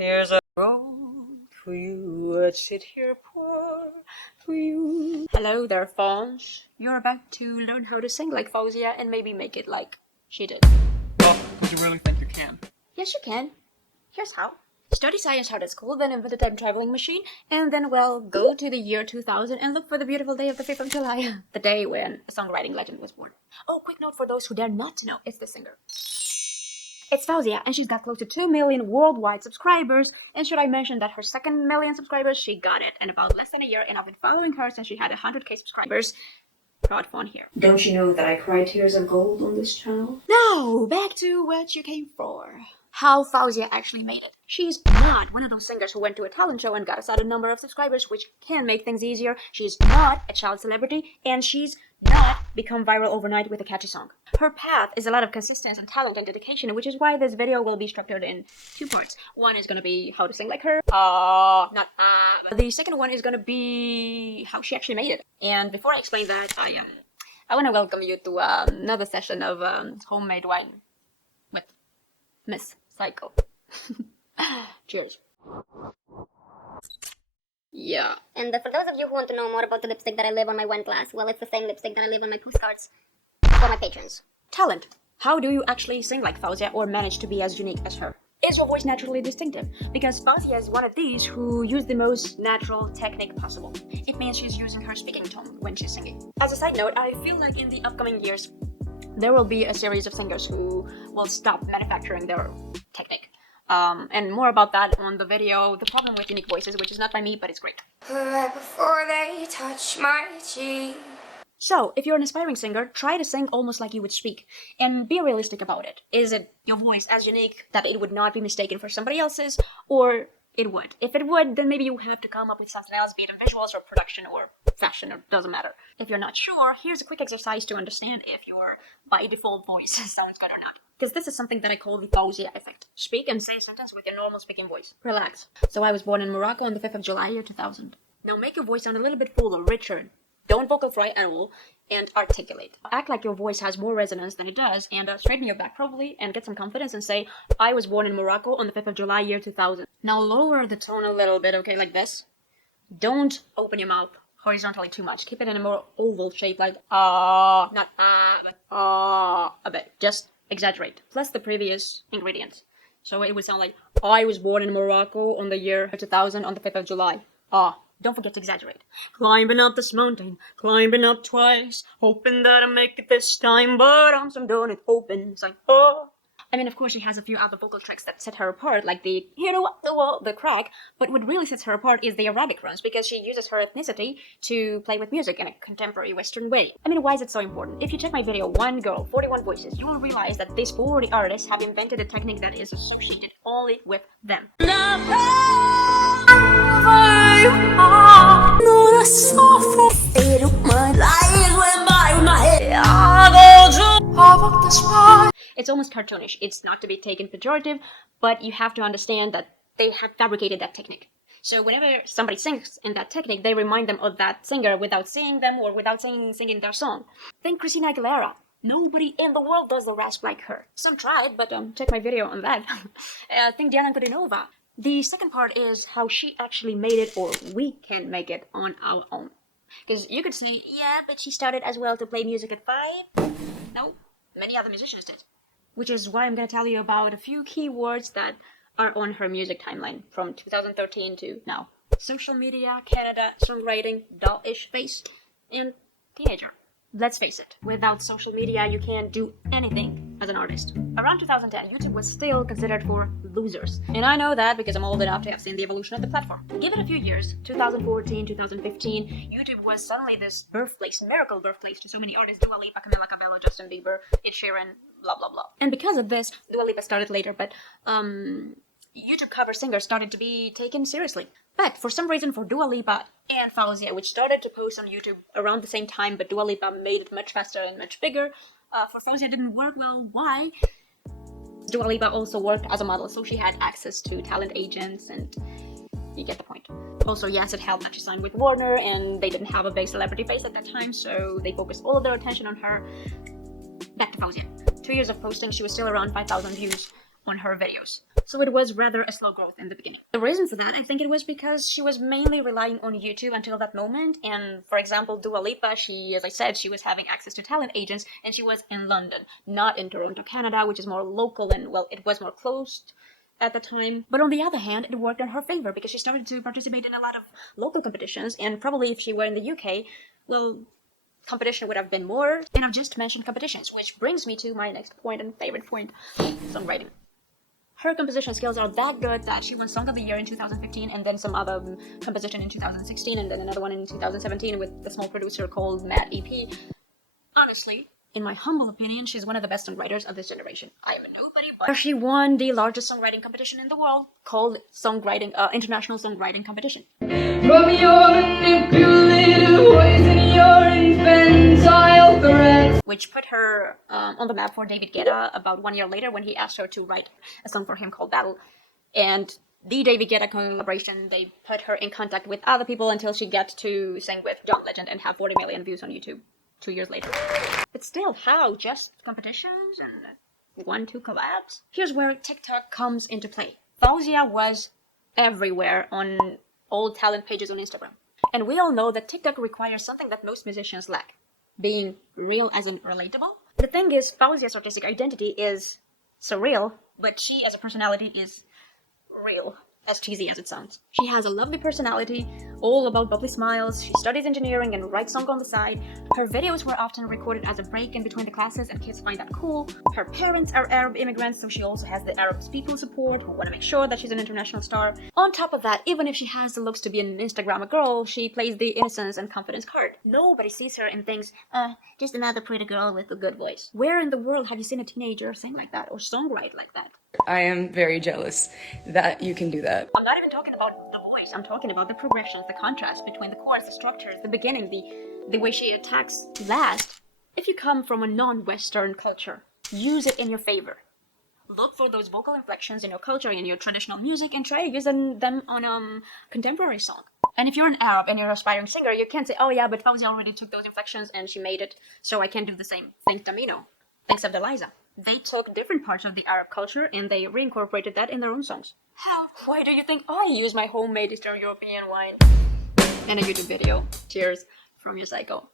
Here's a road for you, I'd sit here poor for you. Hello there, fans. You're about to learn how to sing like Fawzia and maybe make it like she did. Oh, do you really think you can? Yes, you can. Here's how. Study science hard at school, then invent a time-traveling machine, and then, well, go to the year 2000 and look for the beautiful day of the 5th of July, the day when a songwriting legend was born. Oh, quick note for those who dare not to know, it's the singer. It's Faouzia, and she's got close to 2 million worldwide subscribers, and should I mention that her 2nd million subscribers, she got it in about less than a year, and I've been following her since she had 100k subscribers. Proud fun here. Don't you know that I cry tears of gold on this channel? Now, back to what you came for. How Faouzia actually made it. She's not one of those singers who went to a talent show and got a sudden number of subscribers, which can make things easier. She's not a child celebrity, and she's not become viral overnight with a catchy song. Her path is a lot of consistency and talent and dedication, which is why this video will be structured in 2 parts. One is gonna be how to sing like her, The second one is gonna be how she actually made it. And before I explain that, I want to welcome you to another session of homemade wine with Miss Psycho. Cheers. Yeah. And for those of you who want to know more about the lipstick that I leave on my wine glass, well, it's the same lipstick that I leave on my postcards for my patrons. Talent. How do you actually sing like Faouzia or manage to be as unique as her? Is your voice naturally distinctive? Because Faouzia is one of these who use the most natural technique possible. It means she's using her speaking tone when she's singing. As a side note, I feel like in the upcoming years, there will be a series of singers who will stop manufacturing their technique. And more about that on the video, The Problem with Unique Voices, which is not by me, but it's great. Right before they touch my cheek. So, if you're an aspiring singer, try to sing almost like you would speak, and be realistic about it. Is it your voice as unique that it would not be mistaken for somebody else's, or it would? If it would, then maybe you have to come up with something else, be it in visuals or production or fashion, or doesn't matter. If you're not sure, here's a quick exercise to understand if your by default voice sounds good or not. Because this is something that I call the Faouzia effect. Speak and say a sentence with your normal speaking voice. Relax. So I was born in Morocco on the 5th of July, year 2000. Now make your voice sound a little bit fuller, richer. Don't vocal fry at all, and articulate. Act like your voice has more resonance than it does, and straighten your back probably, and get some confidence and say, I was born in Morocco on the 5th of July, year 2000. Now lower the tone a little bit, okay, like this. Don't open your mouth horizontally too much. Keep it in a more oval shape, like not but a bit. Just exaggerate. Plus the previous ingredients. So it would sound like, I was born in Morocco on the year 2000 on the 5th of July. Don't forget to exaggerate. Climbing up this mountain, climbing up twice, hoping that I make it this time, but I'm some doing it open. It's like, I mean, of course, she has a few other vocal tricks that set her apart, like the the crack, but what really sets her apart is the Arabic runs, because she uses her ethnicity to play with music in a contemporary Western way. I mean, why is it so important? If you check my video, One Girl, 41 Voices, you will realize that these 40 artists have invented a technique that is associated only with them. It's almost cartoonish. It's not to be taken pejorative, but you have to understand that they have fabricated that technique. So whenever somebody sings in that technique, they remind them of that singer without seeing them or without singing their song. Think Christina Aguilera. Nobody in the world does the rasp like her. Some tried, but check my video on that. Think Daneliya Tuleshova. The second part is how she actually made it, or we can make it on our own. Because you could say, yeah, but she started as well to play music at 5. No, many other musicians did. Which is why I'm going to tell you about a few keywords that are on her music timeline from 2013 to now. Social media, Canada, songwriting, doll-ish face, and teenager. Let's face it, without social media, you can't do anything as an artist. Around 2010, YouTube was still considered for losers. And I know that because I'm old enough to have seen the evolution of the platform. Give it a few years, 2014, 2015, YouTube was suddenly this birthplace, miracle birthplace to so many artists, Dua Lipa, Camila Cabello, Justin Bieber, Ed Sheeran, blah blah blah. And because of this, Dua Lipa started later, but YouTube cover singers started to be taken seriously. But for some reason, for Dua Lipa and Faouzia, which started to post on YouTube around the same time, but Dua Lipa made it much faster and much bigger, for Faouzia it didn't work well. Why? Dua Lipa also worked as a model, so she had access to talent agents, and you get the point. Also, yes, it helped that she signed with Warner, and they didn't have a big celebrity face at that time, so they focused all of their attention on her. Back to Faouzia. 2 years of posting, she was still around 5,000 views on her videos. so it was rather a slow growth in the beginning. The reason for that, I think it was because she was mainly relying on YouTube until that moment, and for example, Dua Lipa, as I said, she was having access to talent agents, and she was in London, not in Toronto, Canada, which is more local and, well, it was more closed at the time. But on the other hand, it worked in her favor because she started to participate in a lot of local competitions, and probably if she were in the UK, well, competition would have been more. And I've just mentioned competitions, which brings me to my next point and favorite point, songwriting. Her composition skills are that good that she won Song of the Year in 2015, and then some other composition in 2016, and then another one in 2017 with a small producer called Mad EP. Honestly, in my humble opinion, she's one of the best songwriters of this generation. I am a nobody, but she won the largest songwriting competition in the world, called International Songwriting Competition. From your manipulative ways and your infantile threats, which put her on the map for David Guetta about 1 year later when he asked her to write a song for him called Battle. And the David Guetta collaboration, they put her in contact with other people until she got to sing with John Legend and have 40 million views on YouTube 2 years later. But still, how? Just competitions and 1-2 collabs? Here's where TikTok comes into play. Faouzia was everywhere on all talent pages on Instagram. And we all know that TikTok requires something that most musicians lack. Being real as in relatable. The thing is, Faouzia's artistic identity is surreal, but she as a personality is real, as cheesy as it sounds. She has a lovely personality, all about bubbly smiles. She studies engineering and writes songs on the side. Her videos were often recorded as a break in between the classes, and kids find that cool. Her parents are Arab immigrants, so she also has the Arab people support who want to make sure that she's an international star. On top of that, even if she has the looks to be an Instagrammer girl, she plays the innocence and confidence card. Nobody sees her and thinks, just another pretty girl with a good voice. Where in the world have you seen a teenager sing like that or songwrite like that? I am very jealous that you can do that. I'm not even talking about the voice, I'm talking about the progressions, the contrast between the chords, the structures, the beginning, the way she attacks last. If you come from a non-Western culture, use it in your favor. Look for those vocal inflections in your culture, in your traditional music, and try to use them on a contemporary song. And if you're an Arab and you're an aspiring singer, you can't say, oh yeah, but Faouzia already took those inflections and she made it, so I can't do the same. Think Tamino. Think Sevdaliza. They took different parts of the Arab culture and they reincorporated that in their own songs. How? Why do you think I use my homemade Eastern European wine? In a YouTube video. Cheers from your psycho.